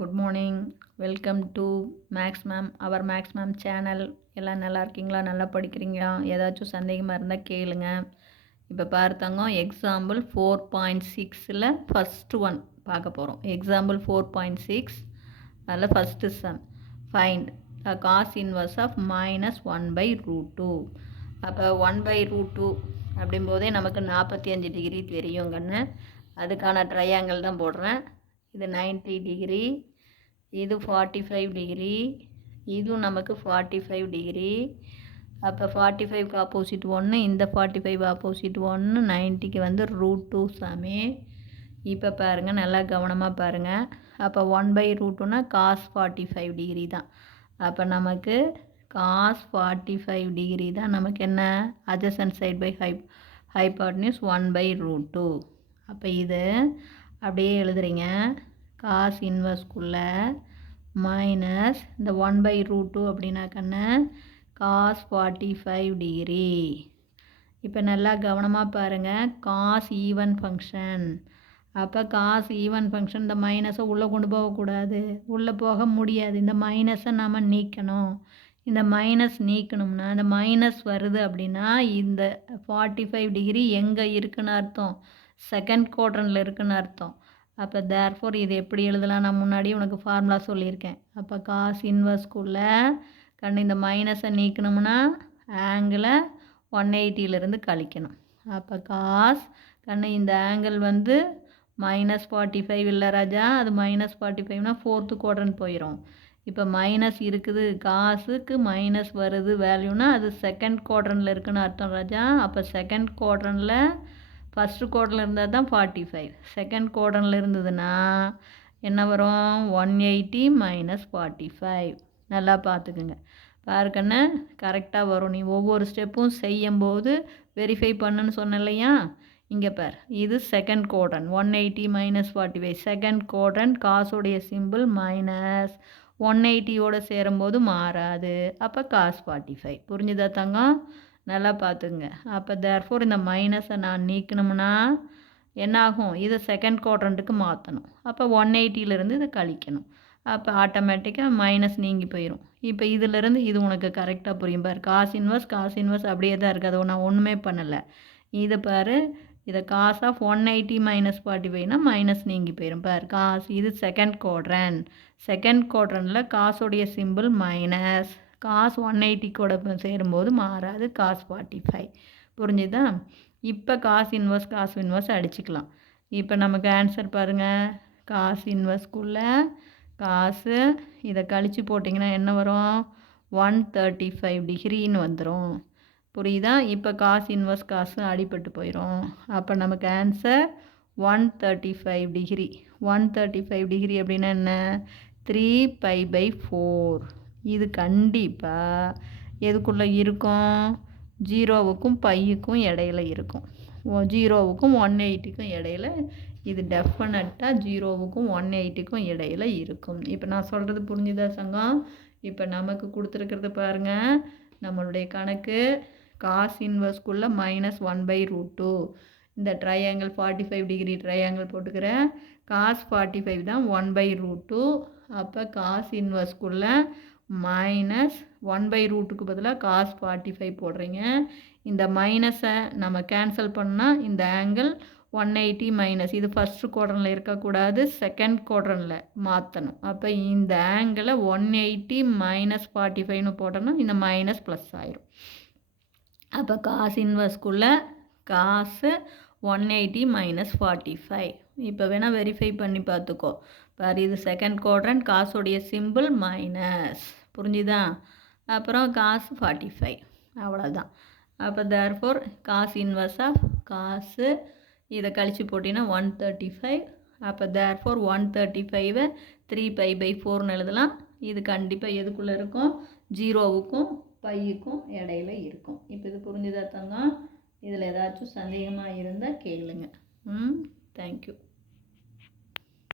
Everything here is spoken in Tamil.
Good morning. Welcome to Max ma'am, அவர் மேக்ஸ் மேம் சேனல். எல்லாம் நல்லா இருக்கீங்களா? நல்லா படிக்கிறீங்களா? ஏதாச்சும் சந்தேகமாக இருந்தால் கேளுங்க. இப்போ பார்த்தோங்க, எக்ஸாம்பிள் 4.6ல் ஃபஸ்ட்டு ஒன் பார்க்க போகிறோம். எக்ஸாம்பிள் 4.6 அதில் first sum. Find cos inverse of -1/√2. அப்போ 1/√2 அப்படிம்போதே நமக்கு 45 டிகிரி தெரியுங்கன்னு, அதுக்கான ட்ரையாங்கிள் தான் போடுறேன். இது 90 டிகிரி, இது 45 டிகிரி, இதுவும் நமக்கு 45 டிகிரி. அப்போ 45க்கு ஆப்போசிட் 1, இந்த 45 ஆப்போசிட் 1, 90க்கு வந்து √2 சாமி. இப்போ பாருங்கள், நல்லா கவனமாக பாருங்கள். அப்போ 1/√2னா காஸ் 45 டிகிரி தான். அப்போ நமக்கு காஸ் 45 டிகிரி தான் நமக்கு என்ன, அட்ஜசன்ட் சைட் பை ஹைபாட்னியூஸ் 1/√2. அப்போ இது அப்படியே எழுதுறீங்க. காஸ் இன்வர்ஸ்குள்ளே மைனஸ் இந்த 1/√2 அப்படின்னாக்கண்ணே காஸ் 45 டிகிரி. இப்போ நல்லா கவனமாக பாருங்கள். Cos even function. அப்போ காஸ் ஈவன் ஃபங்க்ஷன், இந்த மைனஸை உள்ளே கொண்டு போகக்கூடாது, உள்ளே போக முடியாது. இந்த மைனஸை நாம் நீக்கணும். இந்த மைனஸ் நீக்கணும்னா, இந்த மைனஸ் வருது அப்படின்னா இந்த 45 டிகிரி எங்கே இருக்குன்னு அர்த்தம், செகண்ட் குவாட்ரண்ட்டில் இருக்குன்னு அர்த்தம். அப்போ தேர்ஃபோர் இது எப்படி எழுதலாம், நான் முன்னாடி உனக்கு ஃபார்முலா சொல்லியிருக்கேன். அப்போ காஸ் இன்வர்ஸ்குள்ளே இந்த மைனஸை நீக்கணும்னா ஆங்கிளை 180லேருந்து கழிக்கணும். அப்போ காஸ் இந்த ஆங்கிள் வந்து -45 இல்லை ராஜா, அது -45னா ஃபோர்த்து குவாட்ரண்ட் போயிடும். இப்போ மைனஸ் இருக்குது, காசுக்கு மைனஸ் வருது வேல்யூனா அது செகண்ட் குவாட்ரண்ட்டில் இருக்குன்னு அர்த்தம் ராஜா. அப்போ செகண்ட் குவாட்ரண்ட்டில் ஃபஸ்ட்டு குவாட்ரண்ட்டில் இருந்தால் தான் 45, செகண்ட் குவாட்ரண்ட்டில் இருந்ததுன்னா என்ன வரும், 180 - 45. நல்லா பார்த்துக்குங்க. பாருக்கண்ணே, கரெக்டாக வரும். நீ ஒவ்வொரு ஸ்டெப்பும் செய்யும்போது வெரிஃபை பண்ணுன்னு சொன்ன இல்லையா. இங்கே பார், இது செகண்ட் குவாட்ரண்ட், 180 - 45 செகண்ட் குவாட்ரண்ட். காசோடைய சிம்பிள் மைனஸ், 180யோடு சேரும்போது மாறாது. அப்போ காஸ் 45. புரிஞ்சுதா தங்கம்? நல்லா பார்த்துங்க. அப்போ தேர்ஃபோர் இந்த மைனஸை நான் நீக்கணும்னா என்ன ஆகும், இதை செகண்ட் குவாட்ரண்ட்டுக்கு மாற்றணும். அப்போ 180லேருந்து இதை கழிக்கணும். அப்போ ஆட்டோமேட்டிக்காக மைனஸ் நீங்கி போயிடும். இப்போ இதிலேருந்து இது உனக்கு கரெக்டாக புரியும் பார். காஸ் இன்வர்ஸ் அப்படியே தான் இருக்குது, அதை நான் ஒன்றுமே பண்ணலை. இதை பார், இதை காஸ் ஆஃப் 180 - 45னா மைனஸ் நீங்கி போயிடும் பார். காஸ் இது செகண்ட் குவாட்ரண்ட், செகண்ட் குவாட்ரண்ட்டில் காசோடைய சிம்பிள் மைனஸ், காஸ் 180 கூட சேரும்போது மாறாது, காஸ் 45. புரிஞ்சுதா? இப்போ காஸ் இன்வர்ஸ் அடிச்சுக்கலாம். இப்போ நமக்கு ஆன்சர் பாருங்கள். காஸ் இன்வர்ஸ்குள்ளே காசு இதை கழித்து போட்டிங்கன்னா என்ன வரும், 135 டிகிரின்னு வந்துடும். புரியுதா? இப்போ காஸ் இன்வர்ஸ் காசு அடிபட்டு போயிடும். அப்போ நமக்கு ஆன்சர் 135 டிகிரி. 135 டிகிரி அப்படின்னா என்ன, 3π/4. இது கண்டிப்பாக எதுக்குள்ளே இருக்கும், 0வுக்கும் πக்கும் இடையில இருக்கும். 0வுக்கும் 180க்கும் இடையில, இது டெஃபினட்டாக 0வுக்கும் 180க்கும் இடையில இருக்கும். இப்போ நான் சொல்கிறது புரிஞ்சுதா சங்கம்? இப்போ நமக்கு கொடுத்துருக்கிறது பாருங்கள், நம்மளுடைய கணக்கு காஸ் இன்வர்ஸ்குள்ளே -1/√2. இந்த ட்ரையாங்கிள் 45 டிகிரி ட்ரையாங்கிள் போட்டுக்கிறேன். காஸ் 45 தான் 1/√2. அப்போ காஸ் இன்வர்ஸ்குள்ளே -1/√2க்கு பதிலாக காஸ் 45 போடுறீங்க. இந்த மைனஸை நம்ம கேன்சல் பண்ணால் இந்த ஆங்கிள் 180 மைனஸ், இது ஃபஸ்ட்டு குவாட்ரண்ட்டில் இருக்கக்கூடாது, செகண்ட் குவாட்ரண்ட்டில் மாற்றணும். அப்போ இந்த ஆங்கிளை 180 - 45ன்னு போட்டோன்னா இந்த மைனஸ் ப்ளஸ் ஆயிரும். அப்போ காஸ் இன்வர்ஸ்குள்ளே காசு 180 - 45. இப்போ வேணால் வெரிஃபை பண்ணி பார்த்துக்கோ பாரு. இது செகண்ட் குவாட்ரண்ட், காசோடைய சிம்பிள் மைனஸ். புரிஞ்சுதா? அப்புறம் காசு 45, அவ்வளோதான். அப்போ தேர்ஃபோர் காஸ் இன்வர்ஸ் ஆஃப் காசு இதை கழித்து போட்டிங்கன்னா 135. அப்போ தேர்ஃபோர் 135ஐ 3π/4ன்னு எழுதலாம். இது கண்டிப்பாக எதுக்குள்ளே இருக்கும், 0வுக்கும் πக்கும் இடையில இருக்கும். இப்போ இது புரிஞ்சுதா தங்கம்? இதில் ஏதாச்சும் சந்தேகமாக இருந்தால் கேளுங்க. தேங்க்யூ.